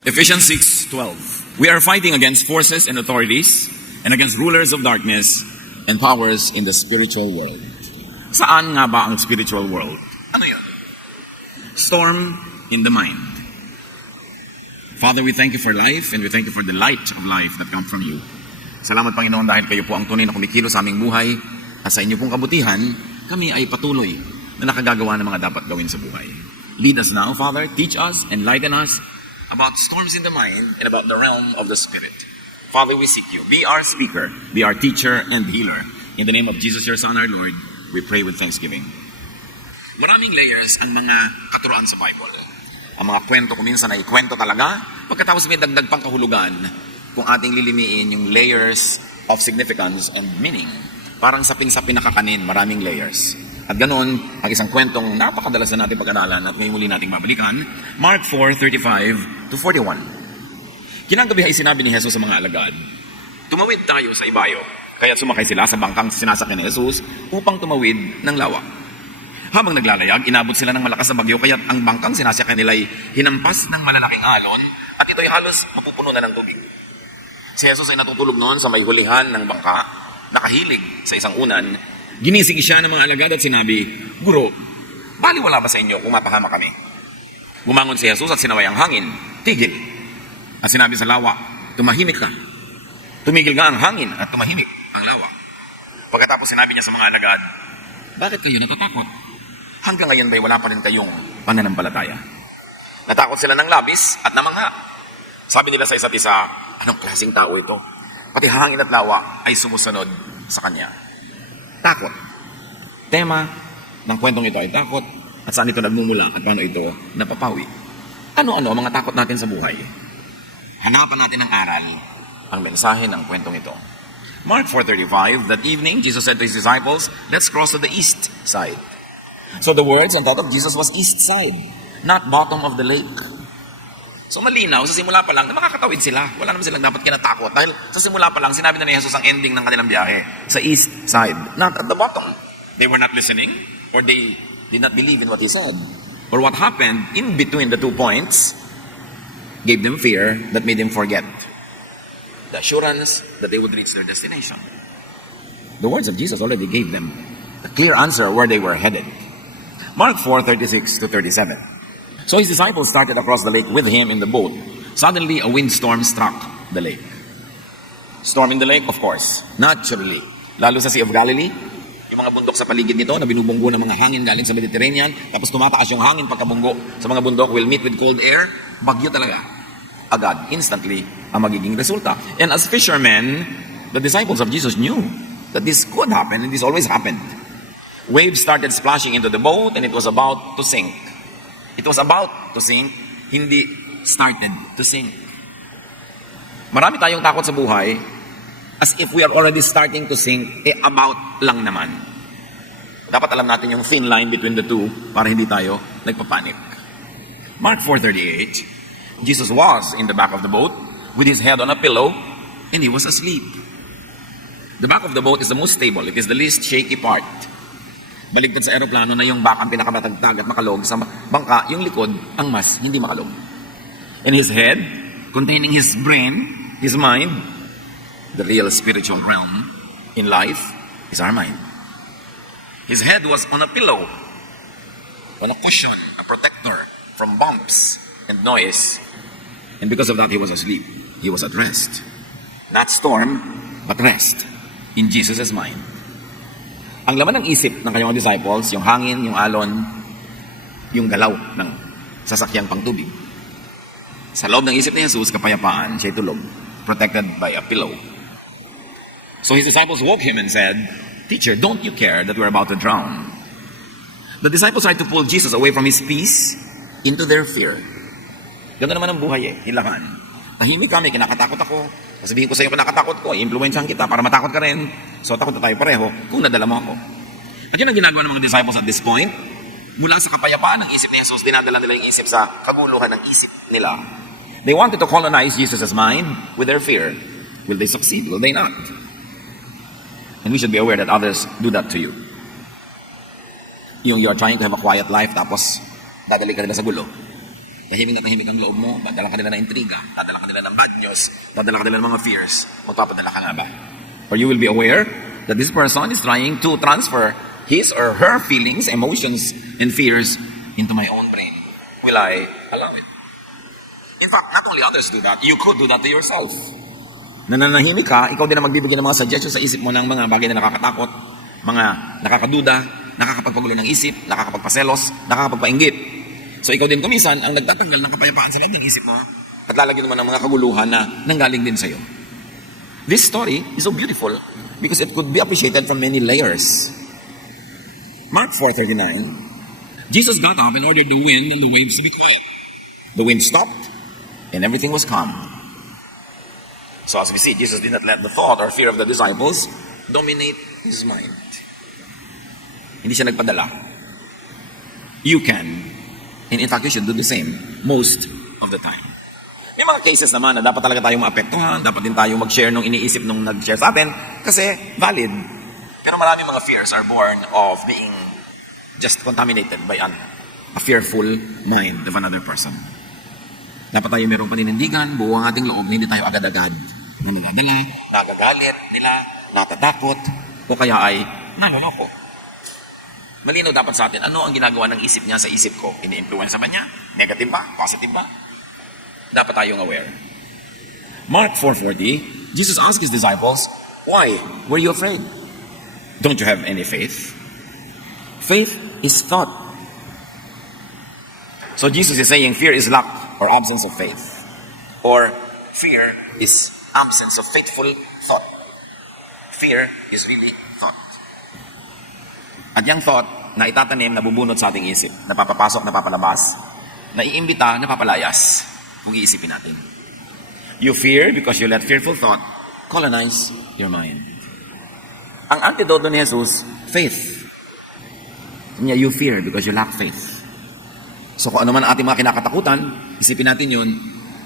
Ephesians 6:12. We are fighting against forces and authorities and against rulers of darkness and powers in the spiritual world. Saan nga ba ang spiritual world? Ano yun? Storm in the mind. Father, we thank you for life and we thank you for the light of life that comes from you. Salamat, Panginoon, dahil kayo po ang tunay na kumikilos sa aming buhay at sa inyo pong kabutihan, kami ay patuloy na nakagagawa ng mga dapat gawin sa buhay. Lead us now, Father. Teach us, enlighten us about storms in the mind and about the realm of the Spirit. Father, we seek you. Be our speaker, be our teacher and healer. In the name of Jesus, your Son, our Lord, we pray with thanksgiving. Maraming layers ang mga katuroan sa Bible. Ang mga kwento kuminsan ay kwento talaga, pagkatapos may dagdag pang kahulugan kung ating lilimiin yung layers of significance and meaning. Parang sapin-sapin na kakanin, maraming layers. At ganoon, ang isang kwentong napakadalas na natin pag-aralan at ngayon muli nating mabalikan, Mark 4:35-41. Kinagabi ay sinabi ni Jesus sa mga alagad, tumawid tayo sa ibayo. Kaya sumakay sila sa bangkang sinasakyan ni Jesus upang tumawid ng lawa. Habang naglalayag, inabot sila ng malakas na bagyo kaya ang bangkang sinasakyan nila ay hinampas ng malalaking alon at ito ay halos mapupuno na ng tubig. Si Jesus ay natutulog noon sa may hulihan ng bangka, nakahilig sa isang unan. Ginising siya ng mga alagad at sinabi, Guro, baliwala ba sa inyo kung mapahama kami? Gumangon si Jesus at sinaway ang hangin, tigil. At sinabi sa lawa, tumahimik ka. Tumigil nga ang hangin at tumahimik ang lawa. Pagkatapos sinabi niya sa mga alagad, bakit kayo natatakot? Hanggang ngayon ba'y wala pa rin kayong pananampalataya? Natakot sila ng labis at namangha. Sabi nila sa isa't isa, anong klaseng tao ito? Pati hangin at lawa ay sumusunod sa kanya. Takot. Tema ng kwentong ito ay takot at saan ito nagmumula at paano ito napapawi. Ano-ano ang mga takot natin sa buhay? Hanapan natin ng aral ang mensahe ng kwentong ito. Mark 4:35, that evening, Jesus said to his disciples, let's cross to the east side. So the words and thought of Jesus was east side, not bottom of the lake. So malinaw, sa simula pa lang, na makakatawid sila. Wala naman silang dapat kinatakot. Dahil sa simula pa lang, sinabi na ni Jesus ang ending ng kanilang biyahe. Sa east side, not at the bottom. They were not listening, or they did not believe in what he said. Or what happened in between the 2 points gave them fear that made them forget the assurance that they would reach their destination. The words of Jesus already gave them a clear answer where they were headed. Mark 4:36-37. So his disciples started across the lake with him in the boat. Suddenly, a windstorm struck the lake. Storm in the lake, of course, naturally. Lalo sa Sea of Galilee, yung mga bundok sa paligid nito na binubunggo ng mga hangin galing sa Mediterranean, tapos tumataas yung hangin pagkabunggo sa mga bundok will meet with cold air, bagyo talaga. Agad, instantly, ang magiging resulta. And as fishermen, the disciples of Jesus knew that this could happen and this always happened. Waves started splashing into the boat and it was about to sink. It was about to sink, hindi started to sink. Marami tayong takot sa buhay as if we are already starting to sink, about lang naman. Dapat alam natin yung thin line between the two para hindi tayo nagpapanik. Mark 4:38, Jesus was in the back of the boat with his head on a pillow and he was asleep. The back of the boat is the most stable. It is the least shaky part. Baligtad sa aeroplano na yung back ang pinakamatagtag at makalog, sa bangka, yung likod ang mas hindi makalog. And his head, containing his brain, his mind, the real spiritual realm in life is our mind. His head was on a pillow, on a cushion, a protector from bumps and noise. And because of that, he was asleep. He was at rest. Not storm, but rest in Jesus' mind. Ang laman ng isip ng kanyang disciples, yung hangin, yung alon, yung galaw ng sasakyang pangtubig. Sa loob ng isip ni Jesus, kapayapaan, siya tulog, protected by a pillow. So his disciples woke him and said, Teacher, don't you care that we're about to drown? The disciples tried to pull Jesus away from his peace into their fear. Ganoon naman ang buhay hilakan. Tahimik kami, kinakatakot ako. Sabihin ko sa iyo, kinakatakot ko, i-influensyahan kita para matakot ka rin. So takot na tayo pareho kung nadala mo ako. At yun ang ginagawa ng mga disciples at this point. Mula sa kapayapaan ng isip ni Jesus, dinadala nila yung isip sa kaguluhan ng isip nila. They wanted to colonize Jesus' mind with their fear. Will they succeed? Will they not? And we should be aware that others do that to you. Yung you are trying to have a quiet life, tapos dadali ka nila sa gulo. tahimik na tahimik ang loob mo, dadala ka nila ng intriga, dadala ka nila ng bad news, dadala ka nila ng mga fears, magpapadala ka nga ba? Or you will be aware that this person is trying to transfer his or her feelings, emotions, and fears into my own brain. Will I allow it? In fact, not only others do that, you could do that to yourself. Nananahimik ka, ikaw din ang magbibigay ng mga suggestions sa isip mo ng mga bagay na nakakatakot, mga nakakaduda, nakakapagpagulo ng isip, nakakapagpaselos, nakakapagpainggit. So ikaw din kumisan ang nagtatanggal ng kapayapaan sa loob ng isip mo at lalagyan naman ng mga kaguluhan na nanggaling din sa'yo. This story is so beautiful because it could be appreciated from many layers. Mark 4:39, Jesus got up and ordered the wind and the waves to be quiet. The wind stopped and everything was calm. So as we see, Jesus did not let the thought or fear of the disciples dominate his mind. Hindi siya nagpadala. You can, and in fact, you should do the same most of the time. May mga cases naman na dapat talaga tayong maapektuhan, dapat din tayong mag-share nung iniisip nung nag-share sa atin kasi valid. Pero maraming mga fears are born of being just contaminated by a fearful mind of another person. Dapat tayo mayroong paninindigan, buo ang ating loob, hindi tayo agad-agad nananadala, nagagalit nila, natatakot, o kaya ay naloloko. Malinaw dapat sa atin, ano ang ginagawa ng isip niya sa isip ko? Ini-influence ba niya? Negative ba? Positive ba? Dapat tayong aware. Mark 4:40, Jesus asked his disciples, why were you afraid? Don't you have any faith? Faith is thought. So Jesus is saying fear is lack or absence of faith. Or fear is absence of faithful thought. Fear is really thought. At yung thought na itatanim, nabubunot sa ating isip, napapapasok, napapalabas, naiimbita, napapalayas, kung iisipin natin. You fear because you let fearful thought colonize your mind. Ang antidote ni Jesus, faith. Niya, you fear because you lack faith. So kung ano man ating mga kinakatakutan, isipin natin yun,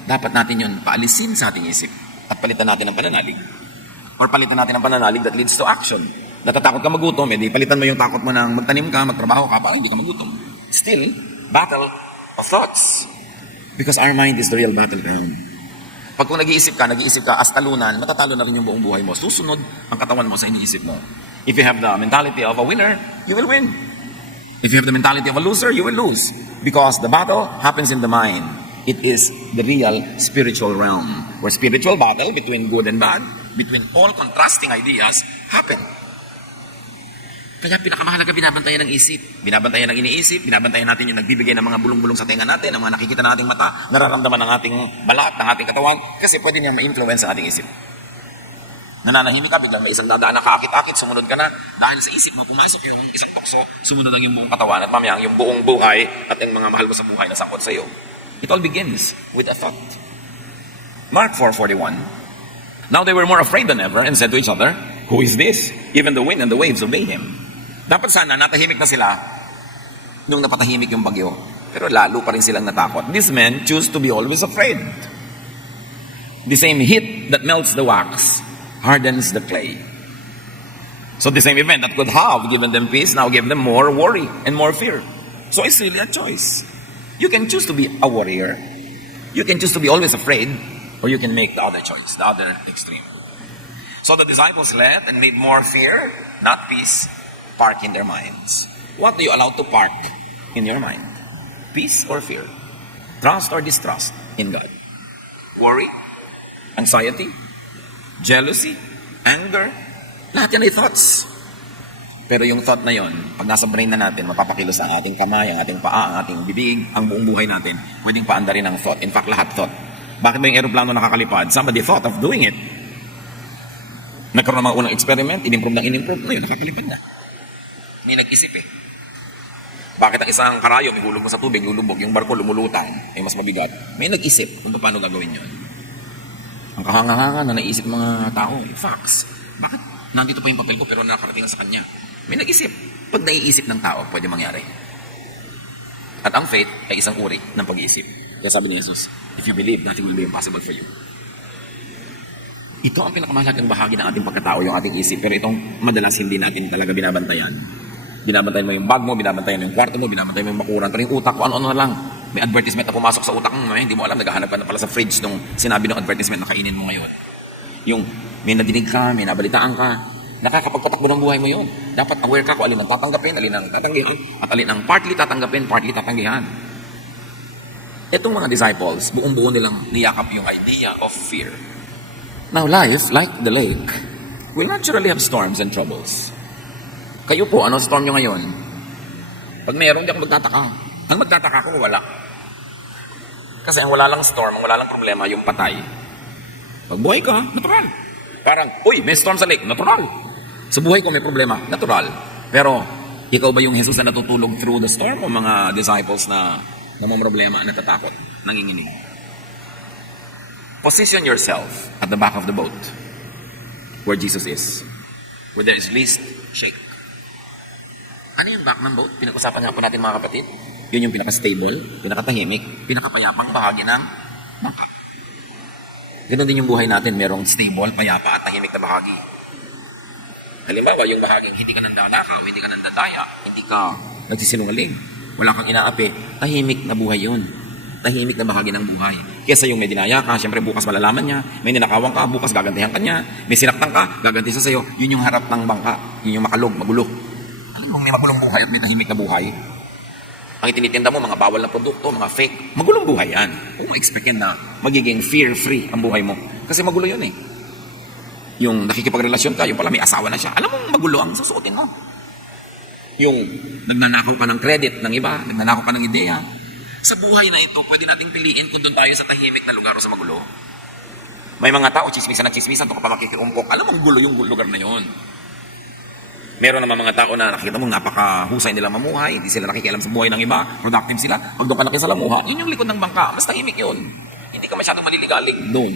dapat natin yun paalisin sa ating isip at palitan natin ng pananalig. Or palitan natin ng pananalig that leads to action. Natatakot ka magutom, edi palitan mo yung takot mo ng magtanim ka, magtrabaho ka, para hindi ka magutom. Still, battle of thoughts. Because our mind is the real battleground. Pag kung nag-iisip ka as talunan, matatalo na rin yung buong buhay mo. Susunod ang katawan mo sa iniisip mo. If you have the mentality of a winner, you will win. If you have the mentality of a loser, you will lose. Because the battle happens in the mind. It is the real spiritual realm. Where spiritual battle between good and bad, between all contrasting ideas, happen. Kaya pinakamahalaga binabantayan ng isip. Binabantayan ng iniisip, binabantayan natin yung nagbibigay ng mga bulong-bulong sa tenga natin, ng mga nakikita nating mata, nararamdaman ng ating balat, ng ating katawan, kasi pwede niya ma-influence sa ating isip. Nananahimik ka, biglang may isang dadaan na kaakit-akit, sumunod ka na, dahil sa isip mo, pumasok yung isang tukso, sumunod ang yung buong katawan, at mamayang yung buong buhay, at yung mga mahal mo sa buhay na sangkot sa iyo. It all begins with a thought. Mark 4:41. Now they were more afraid than ever and said to each other, who is this? Even the wind and the waves obey him. Dapat sana natahimik na sila nung napatahimik yung bagyo. Pero lalo pa rin silang natakot. These men choose to be always afraid. The same heat that melts the wax hardens the clay. So the same event that could have given them peace now gave them more worry and more fear. So it's really a choice. You can choose to be a warrior. You can choose to be always afraid. Or you can make the other choice, the other extreme. So the disciples let and made more fear, not peace, park in their minds. What do you allow to park in your mind? Peace or fear? Trust or distrust in God? Worry? Anxiety? Jealousy? Anger? Lahat yan ay thoughts. Pero yung thought na yon, pag nasa brain na natin, mapapakilos ang ating kamay, ang ating paa, ang ating bibig, ang buong buhay natin, pwedeng paandarin ang thought. In fact, lahat thought. Bakit ba yung aeroplano nakakalipad? Somebody thought of doing it. Nagkaroon ng mga unang experiment, inimprove na yun, nakakalipad na. May nag-isip eh. Bakit ang isang karayo, may hulog mo sa tubig, lulubog, yung barko lumulutang, ay mas mabigat. May nag-isip kung paano gagawin yun. Ang kahanga-hanga na naisip mga tao, facts. Bakit nandito pa yung papel ko pero nakarating sa kanya? May nag-isip. Pag naiisip ng tao, pwede mangyari. At ang faith ay isang uri ng pag-iisip. Kaya sabi ni Jesus, if you believe, nothing will be impossible for you. Ito ang pinakamahalagang bahagi ng ating pagkatao, yung ating isip. Pero itong madalas hindi natin talaga binabantayan. Binabantayan mo yung bag mo, binabantayan mo yung kwarto mo, binabantayan mo yung bakuran. Pero yung utak ko, ano-ano na lang. may advertisement na pumasok sa utak mo, hindi mo alam, naghahanap ka na pala sa fridge nung sinabi ng advertisement na kainin mo ngayon. Yung may nadinig ka, may nabalitaan ka, nakakapagpatakbo ng buhay mo yun. Dapat aware ka kung alin ang tatanggapin, alin ang tatanggihan, at alin ang partly tatanggapin, partly tatanggihan. Itong mga disciples, buong-buo nilang niyakap yung idea of fear. Now life, like the lake, will naturally have storms and troubles. Kayo po, ano storm nyo ngayon? Pag mayroon, di ako magtataka. Ang magtataka ko, wala. Kasi ang wala lang storm, ang wala lang problema, yung patay. Pag buhay ka, natural. Parang, uy, may storm sa lake, natural. Sa buhay ko may problema, natural. Pero, ikaw ba yung Jesus na natutulog through the storm o mga disciples na may problema, natatakot, nanginginig? Position yourself at the back of the boat where Jesus is. Where there is least shake. Ano yung back ng boat? Pinag-usapan nga po natin mga kapatid. Yun yung pinaka-stable, pinaka-tahimik, pinaka-payapang bahagi ng bangka. Ganun din yung buhay natin. Merong stable, payapa at tahimik na bahagi. Halimbawa, yung bahaging hindi ka nandadaka, hindi ka nandadaya, hindi ka nagsisinungaling, wala kang inaapi, tahimik na buhay yun. Tahimik na bahagi ng buhay. Kesa yung may dinaya ka, syempre bukas malalaman niya, may ninakawan ka, bukas gagantihan ka niya, may sinaktan ka, gaganti sa sayo. Yun yung harap ng bangka. Yun yung makalog, magulo. Alam mo, may magulong buhay at may tahimik na buhay. Ang itinitinda mo, mga bawal na produkto, mga fake, magulong buhay yan. Kung ma-expect yan na magiging fear-free ang buhay mo. Kasi magulo yun eh. Yung nakikipagrelasyon ka, yung pala may asawa na siya. Alam mo, magulo ang susuotin mo. Yung nagnanakaw ka ng credit ng iba, nagnanakaw ka ng ideya. Sa buhay na ito, pwede nating piliin kung doon tayo sa tahimik na lugar o sa magulo. May mga tao, chismisan na chismisan, ito ka pa makikiumpok. Alam mo, gulo yung lugar na yun. Meron naman mga tao na nakikita mo napakahusay nila mamuhay, hindi sila nakikialam sa buhay ng iba, productive sila. Pag doon ka nakisalamuha, yun yung likod ng bangka, mas tahimik yun. Hindi ka masyadong maliligalig doon.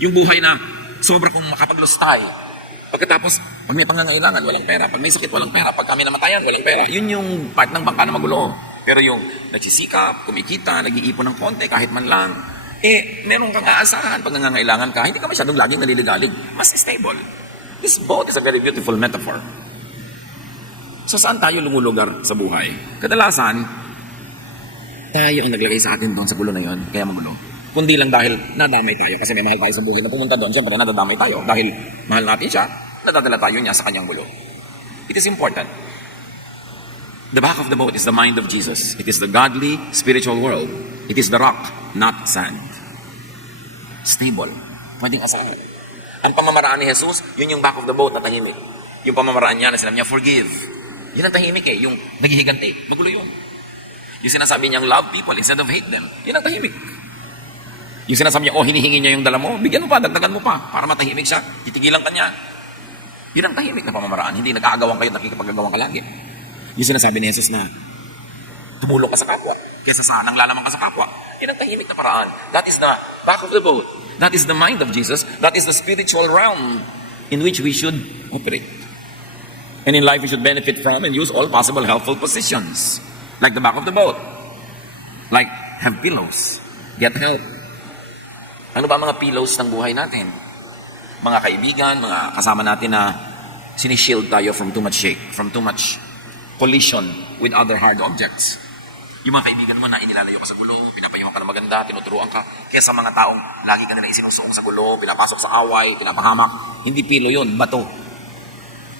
Yung buhay na sobra kong makapaglustay. Pagkatapos, pag may pangangailangan, walang pera. Pag may sakit, walang pera. Pag kami namatayan, walang pera. Yun yung part ng bangka na magulo. Pero yung nagsisikap, kumikita, nag-iipon ng konti, kahit man lang, meron kang aasahan pag nangangailangan ka, hindi ka masyadong laging naliligalig. Mas stable. This boat is a very beautiful metaphor. So saan tayo lumulugar sa buhay? Kadalasan, tayo ang naglagay sa atin doon sa gulo na yon, kaya magulo. Kundi lang dahil nadamay tayo, kasi may mahal tayo sa buhay na pumunta doon, siyempre nadadamay tayo. Dahil mahal natin siya, nadadala tayo niya sa kanyang gulo. It is important. The back of the boat is the mind of Jesus. It is the godly, spiritual world. It is the rock, not sand. Stable. Pwedeng asahan. Ang pamamaraan ni Jesus, yun yung back of the boat na tahimik. Yung pamamaraan niya na sinabi niya, forgive. Yun ang tahimik eh, yung naghihiganti. Magulo yun. Yung sinasabi niyang love people instead of hate them. Yun ang tahimik. Yung sinasabi niya, hinihingi niya yung dala mo, bigyan mo pa, dagdagan mo pa, para matahimik siya, titigilan ka niya. Yun ang tahimik na pamamaraan. Hindi nag-aagawan kayo, nakikipag-agawan ka lagi. Yung sinasabi ni Jesus na, tumulong ka sa kapwa, kesa sa nanglalaman ka sa kapwa. Yun ang tahimik na paraan. That is the back of the boat. That is the mind of Jesus. That is the spiritual realm in which we should operate. And in life, we should benefit from and use all possible helpful positions. Like the back of the boat. Like, have pillows. Get help. Ano ba ang mga pillows ng buhay natin? Mga kaibigan, mga kasama natin na sinishield tayo from too much shake, from too much collision with other hard objects. Yung mga kaibigan mo na inilalayo ka sa gulo, pinapayuhan ka na maganda, tinuturuan ka, kaya sa mga taong lagi ka nila isinusuong sa gulo, pinapasok sa away, pinapahamak, hindi pilo yun, bato.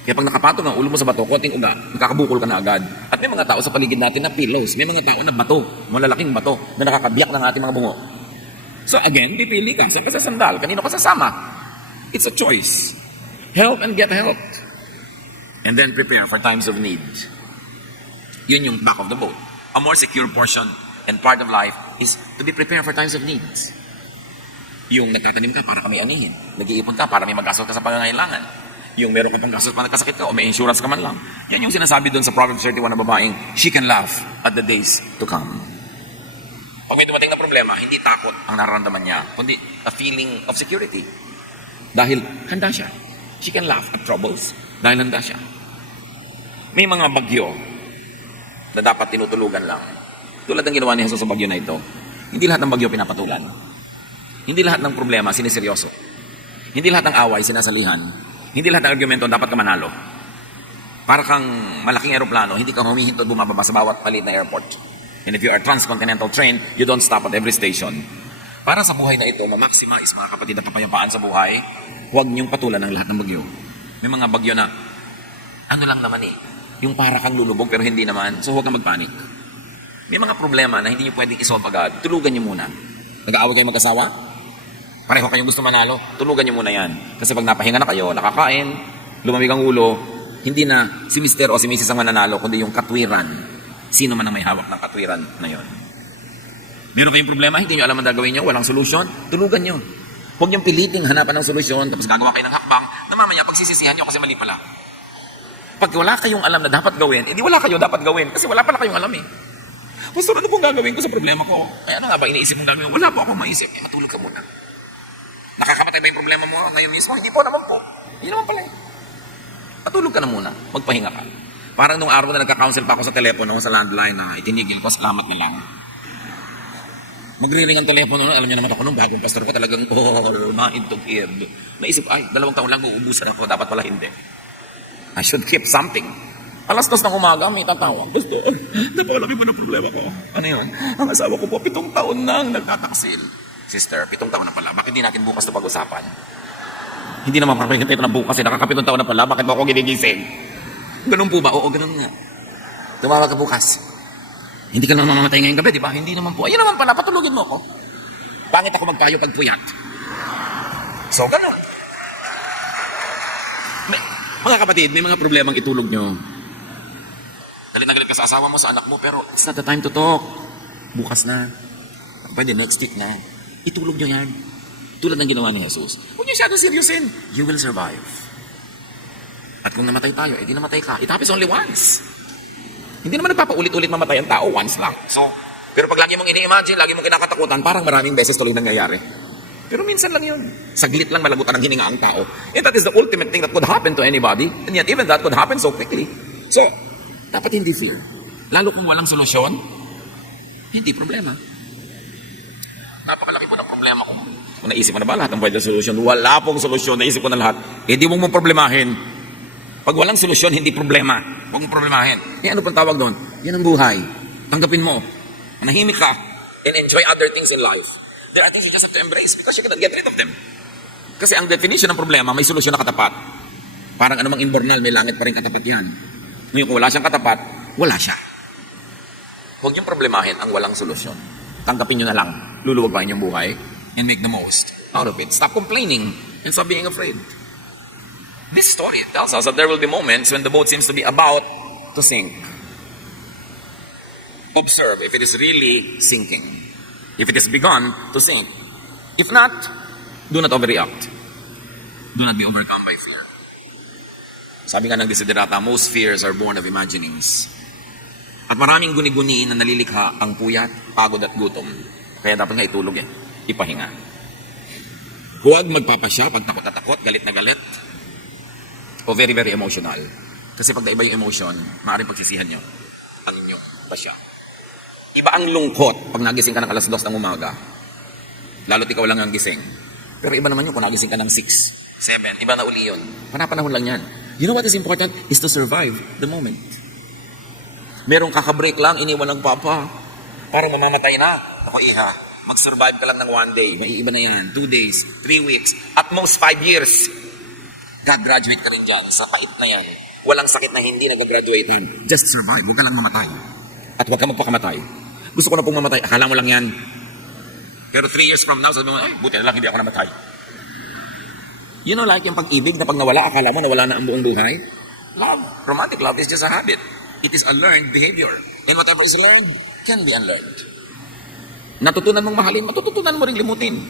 Kaya pag nakapatong ang ulo mo sa bato, konting uga, magkakabukol ka na agad. At may mga tao sa paligid natin na pillows, may mga tao na bato, malalaking bato, na nakakabiyak ng ating mga bungo. So again, pipili ka, saan ka sa sandal, kanino ka sasama? It's a choice. Help and get helped. And then prepare for times of need. Yun yung back of the boat. A more secure portion and part of life is to be prepared for times of needs. Yung nagtatanim ka para kami anihin. Nag-iipon ka para may mag-gastos ka sa pangangailangan. Yung meron ka pang gastos pa nagkasakit ka o may insurance ka man lang. Yan yung sinasabi doon sa Proverbs 31 na babaeng, she can laugh at the days to come. Pag may dumating na problema, hindi takot ang nararamdaman niya, kundi a feeling of security. Dahil handa siya. She can laugh at troubles dahil handa siya. May mga bagyo na dapat tinutulugan lang. Tulad ng ginawa ni Jesus sa bagyo na ito, hindi lahat ng bagyo pinapatulan. Hindi lahat ng problema siniseryoso. Hindi lahat ng away sinasalihan. Hindi lahat ng argumento dapat ka manalo. Para kang malaking eroplano, hindi ka humihintod bumababa sa bawat palit na airport. And if you are transcontinental train, you don't stop at every station. Para sa buhay na ito, ma-maximize mga kapatid ang kapayapaan sa buhay, huwag niyong patulan ng lahat ng bagyo. May mga bagyo na, ano lang naman eh, yung para kang lulubog pero hindi naman, so huwag kang magpanik. May mga problema na hindi niyo pwedeng isolve agad, tulugan niyo muna. Nag-aaway kayo mag-asawa? Pareho kayong gusto manalo, tulugan niyo muna yan. Kasi pag napahinga na kayo, nakakain, lumamig ang ulo, hindi na si Mr. o si Mrs. ang mananalo, kundi yung katwiran. Sino man ang may hawak ng katwiran na yon. Meron kayong problema, hindi nyo alam ang gagawin nyo, walang solusyon, tulugan nyo. Huwag niyong piliting hanapan ng solusyon, tapos gagawa kayo ng hakbang, na mamaya pagsisisihan nyo kasi mali pala. Pag wala kayong alam na dapat gawin, edi wala kayo dapat gawin, kasi wala pala kayong alam eh. Pastor, ano pong gagawin ko sa problema ko? Ay, ano nga ba iniisip mong gagawin? Wala po akong maisip. Eh, matulog ka muna. Nakakamatay ba yung problema mo ngayon mismo? Hindi po naman po. Hindi naman pala eh. Matulog ka na muna. Magpahinga ka. Parang nung araw na nagka-counsel pa ako sa telepono, sa landline na itinigil ko, salamat na lang. Magriring ang telepono, alam niyo naman ako nung bagong pastor ko talagang, naintog ear. Naisip, ay, 2 taon lang uubusan ako, dapat pala hindi. I should keep something. Alas 2 ng umaga, may tatawag. Pastor, napakalaki ba ng problema ko? Ano yun? Ang asawa ko po, 7 taon nang nagtataksil. Sister, 7 taon na pala. Bakit di natin bukas ito pag-usapan? Hindi naman parang ito na bukas. Nakaka-7 taon na pala. Bakit ba ako ginigising? Ganun po ba? Oo, ganun nga. Tumawag ka bukas. Hindi ka naman mamamatay ngayong gabi, di ba? Hindi naman po. Ayun naman pala, patulugin mo ako. Pangit ako magpayo pag puyat. So, ganun. Mga kapatid, may mga problemang itulog nyo. Galit na galit ka sa asawa mo, sa anak mo, pero it's not the time to talk. Bukas na. Pwede next week na. Itulog nyo yan. Tulad ng ginawa ni Jesus. Huwag nyo siyado seryosin. You will survive. At kung namatay tayo, edi namatay ka. It happens only once. Hindi naman nagpapaulit-ulit mamatay ang tao, once lang. So, pero pag lagi mong ini-imagine, lagi mong kinakatakutan, parang maraming beses tuloy nangyayari. Pero minsan lang yun. Saglit lang malagutan ng hininga ang tao. And that is the ultimate thing that could happen to anybody. And yet even that could happen so quickly. So, dapat hindi fear. Lalo kung walang solusyon, hindi problema. Napakalaki po ng problema ko. Kung naisip mo na ba lahat ng pwede solusyon? Wala pong solusyon. Naisip ko na lahat. Hindi mo problemahin. Pag walang solusyon, hindi problema. Huwag mong problemahin. Eh, ano pang tawag doon? Yan ang buhay. Tanggapin mo. Manahimik ka and enjoy other things in life. There are things you just have to embrace because you cannot get rid of them. Kasi ang definition ng problema, may solusyon na katapat. Parang anumang imbornal, may langit pa rin katapat yan. Ngayon, kung wala siyang katapat, wala siya. Huwag niyong problemahin ang walang solusyon. Tanggapin niyo na lang. Luluwag pa inyong buhay and make the most out of it. Stop complaining and stop being afraid. This story tells us that there will be moments when the boat seems to be about to sink. Observe if it is really sinking. If it has begun to sink. If not, do not overreact. Do not be overcome by fear. Sabi nga ng Desiderata, most fears are born of imaginings. At maraming guni-guni na nalilikha ang puyat, pagod at gutom. Kaya dapat nga itulog ipahinga. Huwag magpapasya pag takot na takot, galit na galit, o very, very emotional. Kasi pag naiba yung emotion, maaaring pagsisihan nyo ang inyong pasya. Iba ang lungkot pag nagising ka ng alas 2 ng umaga. Lalo't ikaw lang ang gising. Pero iba naman yun kung nagising ka ng 6, 7, iba na uli yun. Panapanahon lang yan. You know what is important? Is to survive the moment. Merong kakabreak lang, iniwan ng papa. Parang mamamatay na. Ako iha, mag-survive ka lang ng 1 day. Maiiba na yan. 2 days, 3 weeks, at most 5 years. Gagraduate ka rin dyan. Sa pait na yan. Walang sakit na hindi nag-graduatean. Just survive. Huwag ka lang mamatay. At huwag ka magpakamatay. Gusto ko na pong mamatay. Akala mo lang yan. Pero 3 years from now, sabi mo, ay, buti na lang hindi ako namatay. You know, like yung pag-ibig na pag nawala, akala mo nawala na ang buong buhay? Love. Romantic love is just a habit. It is a learned behavior. And whatever is learned can be unlearned. Natutunan mong mahalin, matututunan mo rin limutin.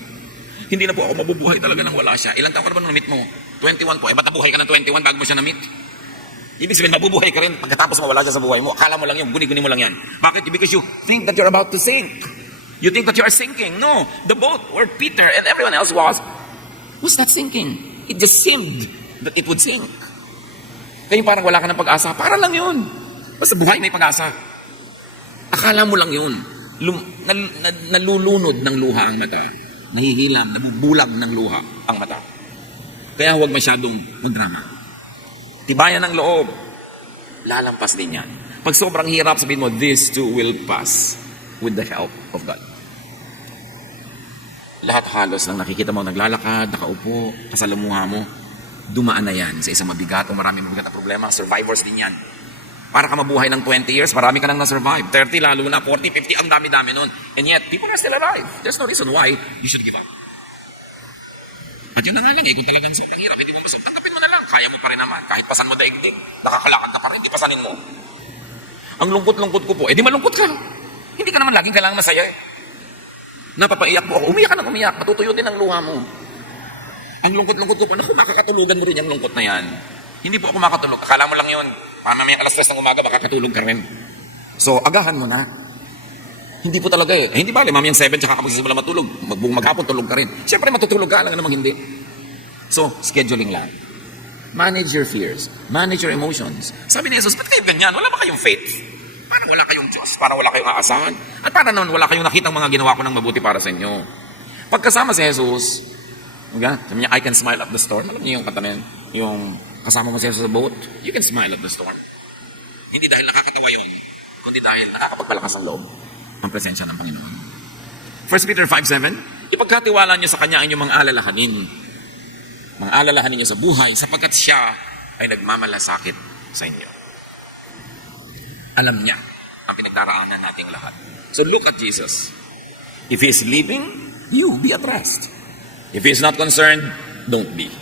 Hindi na po ako mabubuhay talaga nang wala siya. Ilang taon ka na ba na-meet mo? 21 po. Eh, ba't nabuhay ka ng 21 bago mo siya na-meet? Ibig sabihin, mabubuhay ka rin pagkatapos mawala siya sa buhay mo. Akala mo lang yun, guni-guni mo lang yan. Bakit? Because you think that you're about to sink. You think that you are sinking. No, the boat where Peter and everyone else was not sinking. It just seemed that it would sink. Kaya parang wala ka ng pag-asa. Parang lang yun. Basta buhay may pag-asa. Akala mo lang yun. Nalulunod ng luha ang mata. Nahihilam, nabubulag ng luha ang mata. Kaya huwag masyadong magdrama. Tibayan ng loob. Lalampas din yan. Pag sobrang hirap, sabihin mo, this too will pass. with the help of God. Lahat halos ng nakikita mo naglalakad, nakaupo, kasalamuha mo, dumaan na yan sa isang mabigat o maraming mabigat na problema. Survivors din yan. Para ka mabuhay ng 20 years, marami ka nang na-survive. 30 lalo na, 40, 50, ang dami-dami nun. And yet, people are still alive. There's no reason why you should give up. At yun na nga lang kung talagang sobrang hirap, hindi mo masok, tanggapin mo na lang, kaya mo pa rin naman, kahit pasan mo daigdig, nakakalakad ka pa rin, di pasanin mo. Ang lungkot-lungkot ko po, di malungkot ka. Hindi ka naman laging kailangan masaya eh. Napapaiyak po ako, umiyak ka ng umiyak, matutuyo din ang luha mo. Ang lungkot-lungkot ko po, naku, makakatulugan mo rin yung lungkot na yan. Hindi po ako makatulog, akala mo lang yun, mamayang alas 3 ng umaga, makakatulog ka rin. So, agahan mo na. Hindi po talaga eh. Hindi bale, mamayang 7 tsaka kapag sisimula matulog. Maghapon tulog ka rin. Siyempre matutulog ka lang namang hindi. So, scheduling lang. Manage your fears. Manage your emotions. Sabi ni Jesus, ba't kayo ganyan? Wala ba kayong faith? Parang wala kayong Diyos. Parang wala kayong aasahan. At parang naman wala kayong nakitang mga ginawa ko ng mabuti para sa inyo. Pagkasama si Jesus, sabi niya, I can smile at the storm. Alam niyo yung kanta na yun? Yung kasama mo si Jesus sa boat, you can smile at the storm. Hindi dahil nakakatawa yun, kundi dahil nakakapagpalakas ang loob ang presensya ng Panginoon. 1 Peter 5:7, ipagkatiwala niyo sa Kanya ang inyong mga alalahanin. Mga alalahanin niyo sa buhay sapagkat siya ay nagmamalasakit sa inyo. Alam niya ang pinagdaraanan nating lahat. So look at Jesus. If He is sleeping, you be at rest. If He is not concerned, don't be.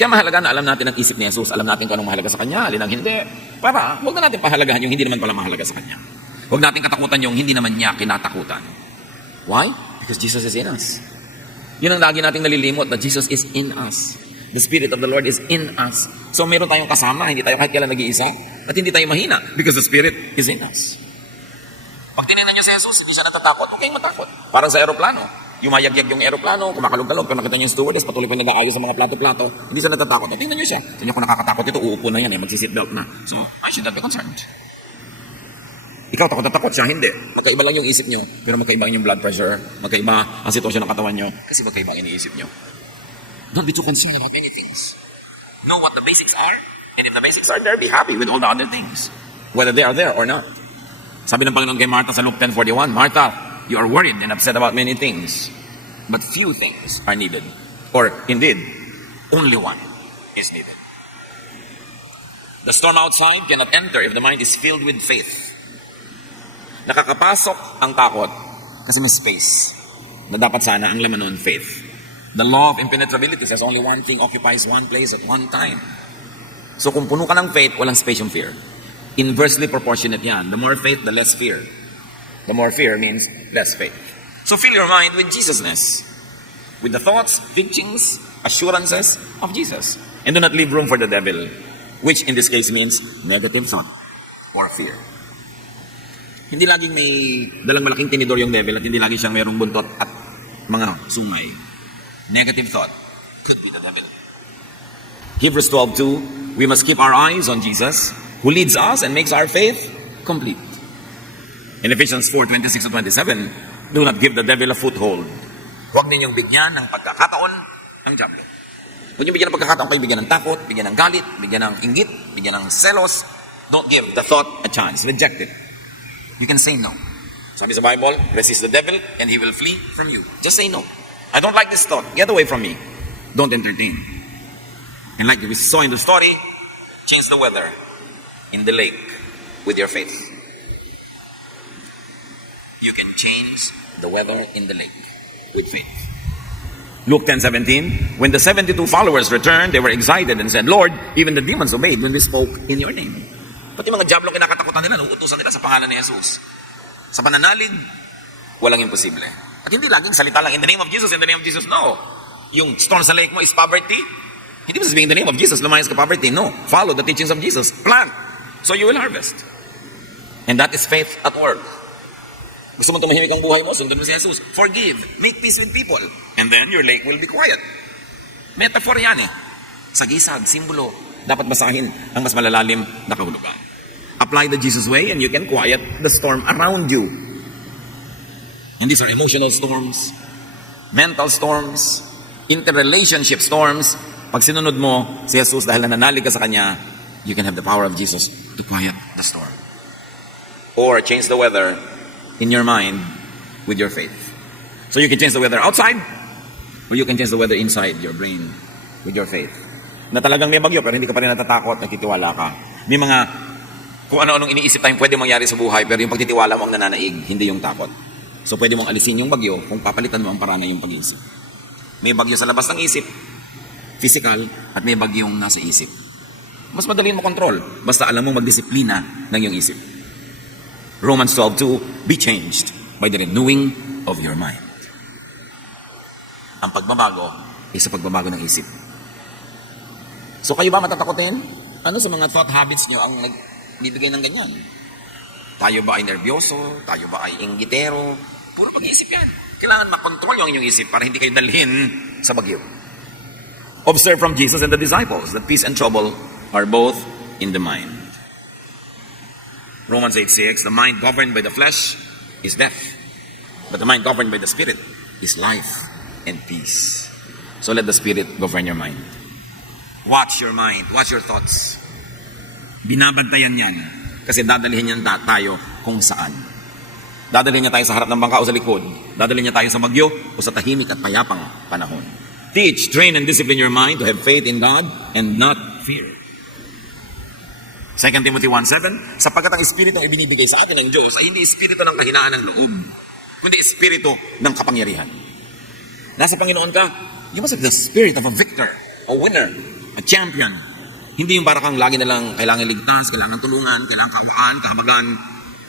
Kaya mahalaga na alam natin ang isip ni Jesus. Alam natin kung anong mahalaga sa Kanya, alin ang hindi. Para huwag na natin pahalagahan yung hindi naman pala mahalaga sa Kanya. Huwag natin katakutan yung hindi naman niya kinatakutan. Why? Because Jesus is in us. Yun ang lagi nating nalilimot, that Jesus is in us. The Spirit of the Lord is in us. So meron tayong kasama, hindi tayo kahit kailan nag-iisa, at hindi tayo mahina because the Spirit is in us. Pag tinignan niyo si Jesus, hindi siya natatakot, huwag kayong matakot. Parang sa aeroplano. Yumayagyag yung aeroplano, kumakalog-kalog, kung nakita niyo yung stewardess, patuloy pa nag-aayos sa mga plato-plato, hindi siya natatakot. At tingnan niyo siya. Tingnan kung nakakatakot ito, uupo na yan, magsiseatbelt na. So, I should not be concerned. Ikaw takot na takot, siya hindi. Magkaiba lang yung isip nyo, pero magkaiba yung blood pressure, magkaiba ang sitwasyon ng katawan nyo, kasi magkaiba ang iniisip nyo. Don't be too concerned about many things. Know what the basics are, and if the basics are there, be happy with all the other things, whether they are there or not. Sabi ng Panginoon kay Martha sa Luke 10:41, Martha, you are worried and upset about many things, but few things are needed. Or indeed, only one is needed. The storm outside cannot enter if the mind is filled with faith. Nakakapasok ang takot kasi may space na dapat sana ang laman nun, faith. The law of impenetrability says only one thing occupies one place at one time. So kung puno ka ng faith, walang space yung fear. Inversely proportionate yan. The more faith, the less fear. The more fear means less faith. So fill your mind with Jesusness, with the thoughts, teachings, assurances of Jesus. And do not leave room for the devil, which in this case means negative thought or fear. Hindi laging may dalang malaking tinidor yung devil at hindi lagi siyang mayroong buntot at mga sungay. Negative thought could be the devil. Hebrews 12:2, we must keep our eyes on Jesus, who leads us and makes our faith complete. In Ephesians 4:26-27, do not give the devil a foothold. Huwag ninyong bigyan ng pagkakataon ang diablo. Huwag niyo bigyan ng pagkakataon kayo bigyan ng takot, bigyan ng galit, bigyan ng inggit, bigyan ng selos. Don't give the thought a chance. Reject it. You can say no. Sabi sa Bible, resist the devil and he will flee from you. Just say no. I don't like this thought. Get away from me. Don't entertain. And like we saw in the story, change the weather in the lake with your faith. You can change the weather in the lake with faith. Luke 10:17, when the 72 followers returned, they were excited and said, Lord, even the demons obeyed when we spoke in your name. Pati mga diablo kinakatakutan nila, uutusan nila sa pangalan ni Jesus. Sa pananalig, walang imposible. At hindi laging salita lang, in the name of Jesus, in the name of Jesus. No. Yung storm sa lake mo is poverty. Hindi mo sabihin in the name of Jesus, lumayas ka poverty. No. Follow the teachings of Jesus. Plant. So you will harvest. And that is faith at work. Gusto mo tumahimik ang buhay mo, sundan mo si Jesus. Forgive. Make peace with people. And then your lake will be quiet. Metaphor yan eh. Sagisag, simbolo. Dapat basahin ang mas malalalim na kahulugan. Apply the Jesus way and you can quiet the storm around you. And these are emotional storms, mental storms, interrelationship storms. Pag sinunod mo si Jesus dahil nananalig ka sa Kanya, you can have the power of Jesus to quiet the storm. Or change the weather in your mind with your faith. So you can change the weather outside, or you can change the weather inside your brain with your faith. Na talagang may bagyo, pero hindi ka pa rin natatakot, nagtitiwala ka. May mga, kung ano-anong iniisip tayong pwede mangyari sa buhay, pero yung pagtitiwala mo ang nananaig, hindi yung takot. So pwede mong alisin yung bagyo kung papalitan mo ang paraan ng iyong pag-iisip. May bagyo sa labas ng isip, physical, at may bagyong nasa isip. Mas madaliin mo control, basta alam mo magdisiplina ng iyong isip. Romans 12:2, be changed by the renewing of your mind. Ang pagbabago ay sa pagbabago ng isip. So kayo ba matatakotin? Ano sa mga thought habits nyo ang nagbibigay ng ganyan? Tayo ba ay nervyoso? Tayo ba ay inggitero? Puro pag-iisip yan. Kailangan makontrol yung inyong isip para hindi kayo dalhin sa bagyo. Observe from Jesus and the disciples that peace and trouble are both in the mind. Romans 8:6, the mind governed by the flesh is death, but the mind governed by the Spirit is life and peace. So let the Spirit govern your mind. Watch your mind, watch your thoughts. Binabantayan yan kasi dadalhin yan tayo kung saan. Dadalhin niya tayo sa harap ng bangka o sa likod. Dadalhin niya tayo sa bagyo o sa tahimik at payapang panahon. Teach, train, and discipline your mind to have faith in God and not fear. 2 Timothy 1:7, sapagkat ang espiritu ang ibinibigay sa atin ng Diyos ay hindi espiritu ng kahinaan ng loob, kundi espiritu ng kapangyarihan. Nasa Panginoon ka, you must have the spirit of a victor, a winner, a champion. Hindi yung para kang lagi na lang kailangan ligtas, kailangan tulungan, kailangan kakuhaan, kahabagan.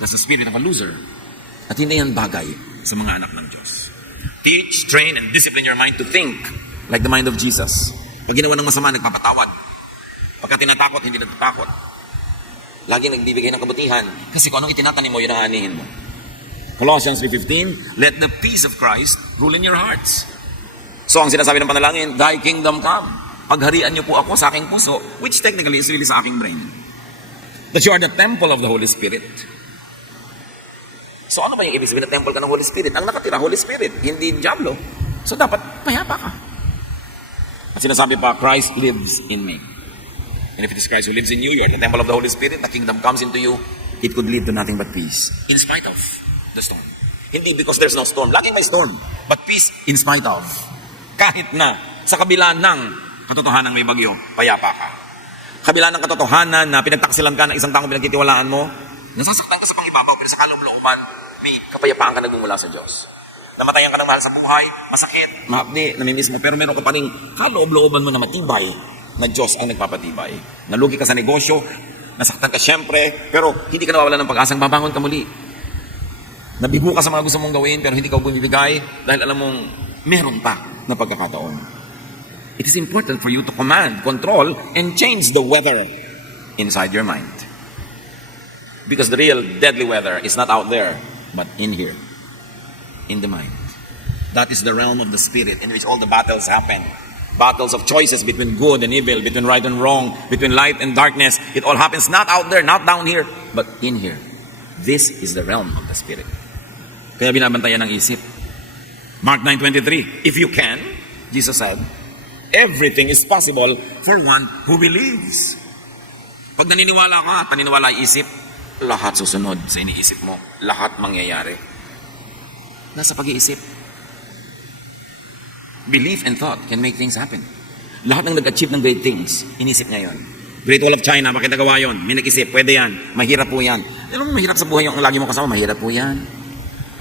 That's the spirit of a loser. At hindi yan bagay sa mga anak ng Diyos. Teach, train, and discipline your mind to think like the mind of Jesus. Pag ginawa ng masama, nagpapatawad. Pagka tinatakot, hindi natatakot. Lagi nagbibigay ng kabutihan. Kasi kung anong itinatanim mo, yun ang aanihin mo. Colossians 3:15, let the peace of Christ rule in your hearts. So ang sinasabi ng panalangin, thy kingdom come. Pagharian niyo po ako sa aking puso, which technically is really sa aking brain. That you are the temple of the Holy Spirit. So ano ba yung ibig sabihin na temple ka ng Holy Spirit? Ang nakatira, Holy Spirit, hindi Diablo. So dapat payapa ka. At sinasabi pa, Christ lives in me. And if it is Christ who lives in you, you are the temple of the Holy Spirit, the kingdom comes into you, it could lead to nothing but peace. In spite of the storm. Hindi because there's no storm. Laging may storm. But peace in spite of. Kahit na sa kabila ng katotohanan may bagyo, payapa ka. Kabila ng katotohanan na pinagtaksilan ka ng isang taong pinagtitiwalaan mo, nasasaktan ka sa pangibabaw, pero sa kaloob-looban, may kapayapaan ka nagmumula sa Diyos. Namatayan ka ng mahal sa buhay, masakit, mahapdi, namimiss mo, pero meron ka pa rin kaloob-looban mo na matibay na Diyos ang nagpapatibay. Nalugi ka sa negosyo, nasaktan ka syempre, pero hindi ka nawawala ng pag-asang babangon ka muli. Nabigo ka sa mga gusto mong gawin, pero hindi ka bumibigay dahil alam mong meron pa na pagkakataon. It is important for you to command, control, and change the weather inside your mind. Because the real deadly weather is not out there, but in here, in the mind. That is the realm of the spirit in which all the battles happen. Battles of choices between good and evil, between right and wrong, between light and darkness. It all happens not out there, not down here, but in here. This is the realm of the spirit. Kaya binabantayan ng isip. Mark 9:23, if you can, Jesus said, everything is possible for one who believes. Pag naniniwala ka, paniniwala ay isip, lahat susunod sa iniisip mo. Lahat mangyayari. Nasa pag-iisip. Belief and thought can make things happen. Lahat ng nag-achieve ng great things, inisip niya yun. Great Wall of China, bakit nagawa yun? May nag-isip, pwede yan. Mahirap po yan. Alam mo, mahirap sa buhay yung lagi mo kasama, mahirap po yan.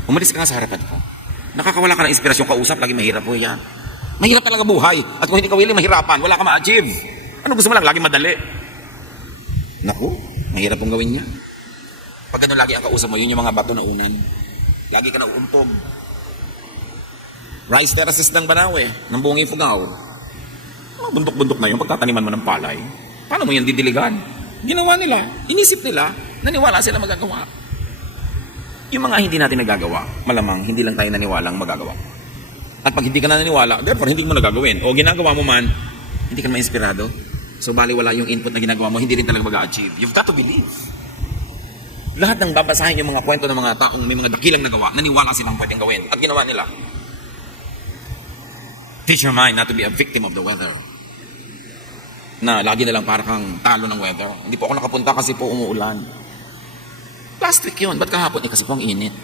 Umalis ka nga sa harapan ko. Nakakawala ka ng inspirasyon kausap, lagi mahirap po yan. Mahirap talaga buhay. At kung hindi ka willing mahirapan, wala ka ma-achieve. Ano gusto mo lang? Lagi madali. Naku, mahirap pong gawin niya. Pag gano'n lagi ang kausap mo, yun yung mga bato na unan. Lagi ka na uuntog. Rice terraces ng Banawe, ng Buong Ifugao. Mga bundok-bundok na yun, pagtataniman mo ng palay. Paano mo yan didiligan? Ginawa nila, inisip nila, naniwala sila magagawa. Yung mga hindi natin nagagawa, malamang hindi lang tayo naniwalang magagawa. At pag hindi ka na naniwala, therefore hindi mo nagagawin. O ginagawa mo man, hindi ka na ma-inspirado. So baliwala yung input na ginagawa mo, hindi rin talaga mag-a-achieve. You've got to believe. Lahat ng babasahin yung mga kwento ng mga taong may mga dakilang nagawa, naniwala silang pwedeng gawin. At ginawa nila. Teach your mind not to be a victim of the weather. Na lagi na lang para kang talo ng weather. Hindi po ako nakapunta kasi po umuulan. Last week yun. Ba't kahapon? Kasi po ang init.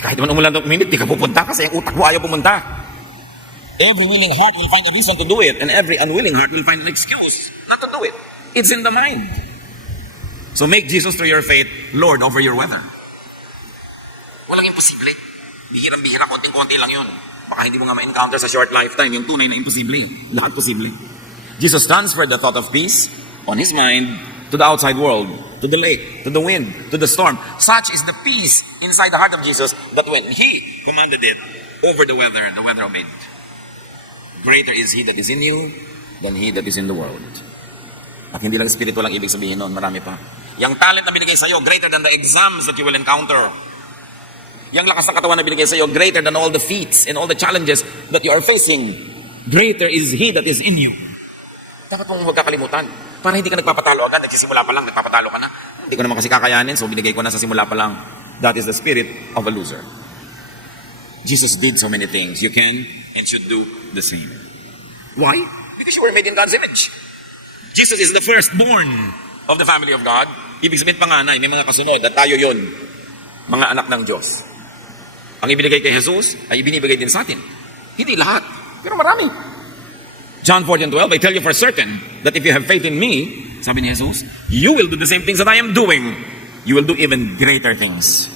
kahit naman umulan ng minute, di ka pupunta kasi ang utak mo ayaw pumunta. Every willing heart will find a reason to do it, and every unwilling heart will find an excuse not to do it. It's in the mind. So make Jesus through your faith Lord over your weather. Walang imposible. Bihirang-bihira, konting-konti lang yun. Baka hindi mo nga ma-encounter sa short lifetime yung tunay na imposible. Lahat posible. Jesus transferred the thought of peace on his mind to the outside world, to the lake, to the wind, to the storm. Such is the peace inside the heart of Jesus that when he commanded it over the weather obeyed. Greater is he that is in you than he that is in the world. At hindi lang spiritual ang ibig sabihin nun, marami pa. Yung talent na binigay sa'yo, greater than the exams that you will encounter. Yung lakas ng katawan na binigay sa'yo, greater than all the feats and all the challenges that you are facing. Greater is he that is in you. Dapat mong huwag kakalimutan. Para hindi ka nagpapatalo agad, nagsisimula pa lang, nagpapatalo ka na. Hindi ko naman kasi kakayanin, so binigay ko na sa simula pa lang. That is the spirit of a loser. Jesus did so many things. You can and should do the same. Why? Because you were made in God's image. Jesus is the firstborn of the family of God. Ibig sabihin panganay, may mga kasunod at tayo yon, mga anak ng Diyos. Ang ibinigay kay Jesus ay ibinibigay din sa atin. Hindi lahat, pero marami. John 14:12, I tell you for certain that if you have faith in me, sabi ni Jesus, you will do the same things that I am doing. You will do even greater things.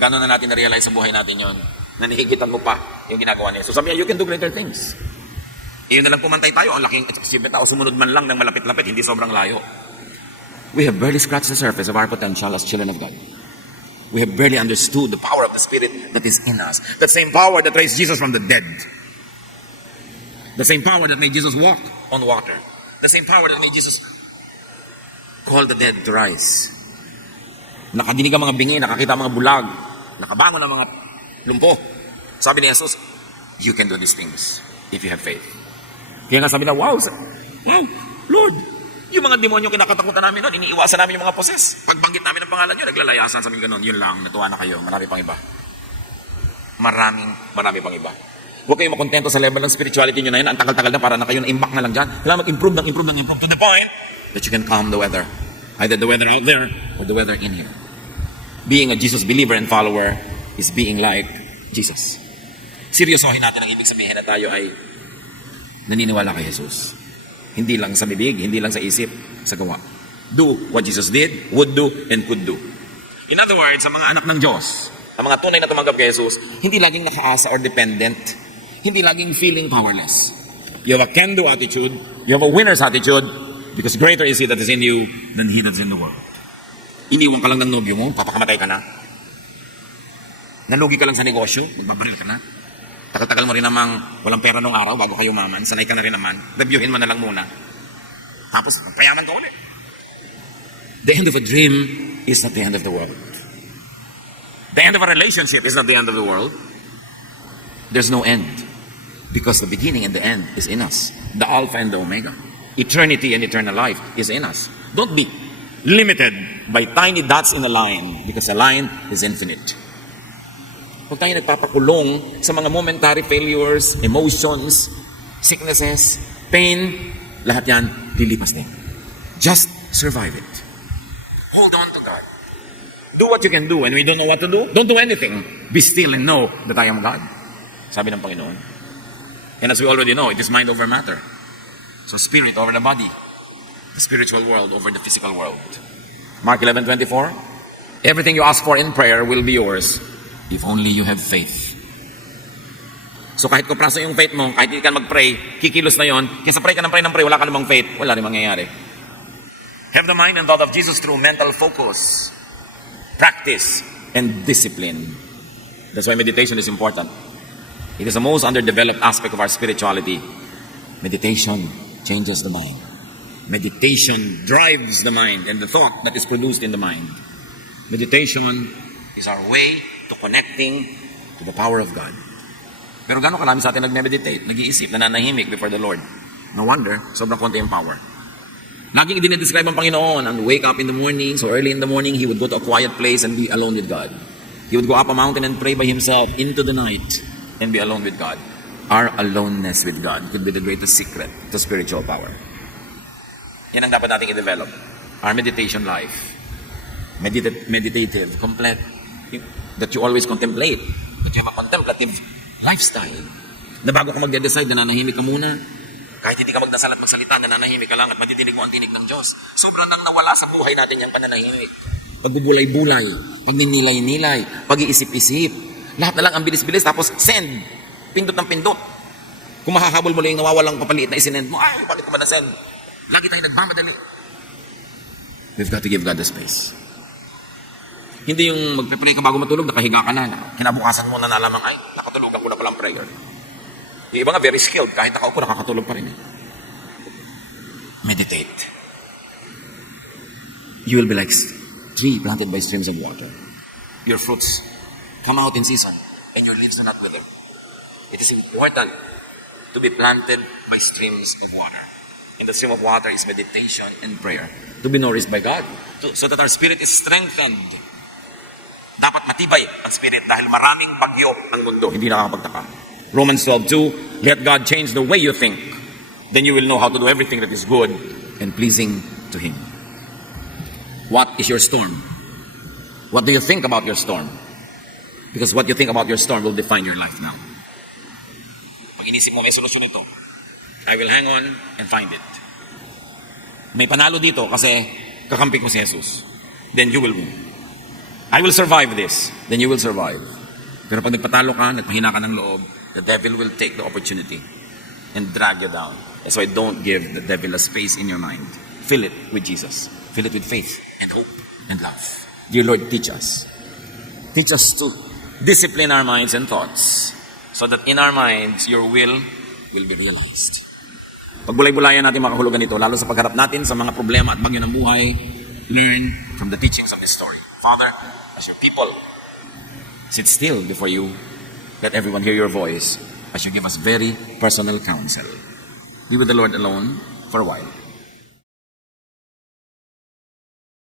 Gano'n na natin na-realize sa buhay natin yon, na nihigitan mo pa yung ginagawa ni Jesus. Sabi niya, you can do greater things. Iyon na lang pumantay tayo, ang laking achievement o sumunod man lang ng malapit-lapit, hindi sobrang layo. We have barely scratched the surface of our potential as children of God. We have barely understood the power of the Spirit that is in us. That same power that raised Jesus from the dead. The same power that made Jesus walk on water. The same power that made Jesus call the dead to rise. Nakadinig ang mga bingi, nakakita ang mga bulag, nakabangon ang mga lumpo. Sabi ni Jesus, you can do these things if you have faith. Kaya nga sabi na, wow, Lord, yung mga demonyo kinakatakutan namin noon, iniiwasan namin yung mga poses. Pagbanggit namin ang pangalan nyo, naglalayasan sa amin ganun. Yun lang, natuwa na kayo. Marami pang iba. Marami pang iba. Huwag kayong makontento sa level ng spirituality nyo na yun. Ang tagal-tagal na para na kayo na-imbak na lang dyan. Kailangan mag-improve to the point that you can calm the weather. Either the weather out there or the weather in here. Being a Jesus believer and follower is being like Jesus. Seryosohin natin ang ibig sabihin na tayo ay naniniwala kay Jesus. Hindi lang sa bibig, hindi lang sa isip, sa gawa. Do what Jesus did, would do, and could do. In other words, sa mga anak ng Diyos, ang mga tunay na tumanggap kay Jesus, hindi laging nakaasa or dependent, hindi laging feeling powerless. You have a can-do attitude, you have a winner's attitude, because greater is he that is in you than he that is in the world. Iniwan ka lang ng nobyo mo, papakamatay ka na. Nalugi ka lang sa negosyo, magbabaril ka na. Tagal-tagal mo rin namang walang pera nung araw bago kayo maman. Sanay ka na rin naman. Reviewin mo na lang muna. Tapos, payaman ka ulit. The end of a dream is not the end of the world. The end of a relationship is not the end of the world. There's no end. Because the beginning and the end is in us. The Alpha and the Omega. Eternity and eternal life is in us. Don't be limited by tiny dots in a line because a line is infinite. Huwag tayo nagpapakulong sa mga momentary failures, emotions, sicknesses, pain, lahat yan, lilipas din. Just survive it. Hold on to God. Do what you can do, and when you don't know what to do, don't do anything. Be still and know that I am God. Sabi ng Panginoon. And as we already know, it is mind over matter. So spirit over the body. The spiritual world over the physical world. Mark 11:24. Everything you ask for in prayer will be yours if only you have faith. So kahit kupraso yung faith mo, kahit hindi ka mag-pray, kikilos na yon. Kaysa pray ka ng pray, wala ka namang faith, wala rin mangyayari. Have the mind and thought of Jesus through mental focus, practice, and discipline. That's why meditation is important. It is the most underdeveloped aspect of our spirituality. Meditation changes the mind. Meditation drives the mind and the thought that is produced in the mind. Meditation is our way to connecting to the power of God. Pero gano'ng karami sa atin nagme-meditate, nag-iisip, nananahimik before the Lord. No wonder, sobrang konti yung power. Laging i-describe ang Panginoon, and wake up in the morning, so early in the morning, he would go to a quiet place and be alone with God. He would go up a mountain and pray by himself into the night and be alone with God. Our aloneness with God could be the greatest secret to spiritual power. Yan ang dapat nating i-develop. Our meditation life. Meditative, complete. that you always contemplate, that you have a contemplative lifestyle. Na bago ka magde-decide, nananahimik ka muna. Kahit hindi ka magdasal at magsalita, nananahimik ka lang at madidinig mo ang tinig ng Diyos. Sobrang nang nawala sa buhay natin yung pananahimik. Pagbubulay-bulay, pagninilay-nilay, pag-iisip-isip. Lahat na lang ang bilis-bilis, tapos send. Pindot ng pindot. Kung mahahabol mo lang yung nawawalang papaliit na isinend mo, ay, palit ko ba na send? Lagi tayo nagmamadali. We've got to give God the space. Hindi yung magpe-pray ka bago matulog, nakahiga ka na. Kinabukasan mo na nalamang, ay, nakatulugan ko na palang prayer. Yung iba nga very skilled, kahit nakaupo, nakakatulog pa rin. Meditate. You will be like tree planted by streams of water. Your fruits come out in season, and your leaves do not wither. It is important to be planted by streams of water. And the stream of water is meditation and prayer. To be nourished by God, so that our spirit is strengthened. Dapat matibay ang spirit dahil maraming bagyo ang mundo. Hindi nakakapagtaka. Romans 12:2, let God change the way you think. Then you will know how to do everything that is good and pleasing to Him. What is your storm? What do you think about your storm? Because what you think about your storm will define your life now. Pag inisip mo, may solusyon ito. I will hang on and find it. May panalo dito kasi kakampi ko si Jesus. Then you will win. I will survive this. Then you will survive. Pero pag nagpatalo ka, nagpahina ka ng loob, the devil will take the opportunity and drag you down. That's why don't give the devil a space in your mind. Fill it with Jesus. Fill it with faith and hope and love. Dear Lord, teach us. Teach us to discipline our minds and thoughts so that in our minds, your will be realized. Pagbulay-bulayan natin makahulugan ito, lalo sa pagharap natin sa mga problema at bagyo ng buhay, learn from the teachings of this story. Father, as your people sit still before you, let everyone hear your voice as you give us very personal counsel. Be with the Lord alone for a while.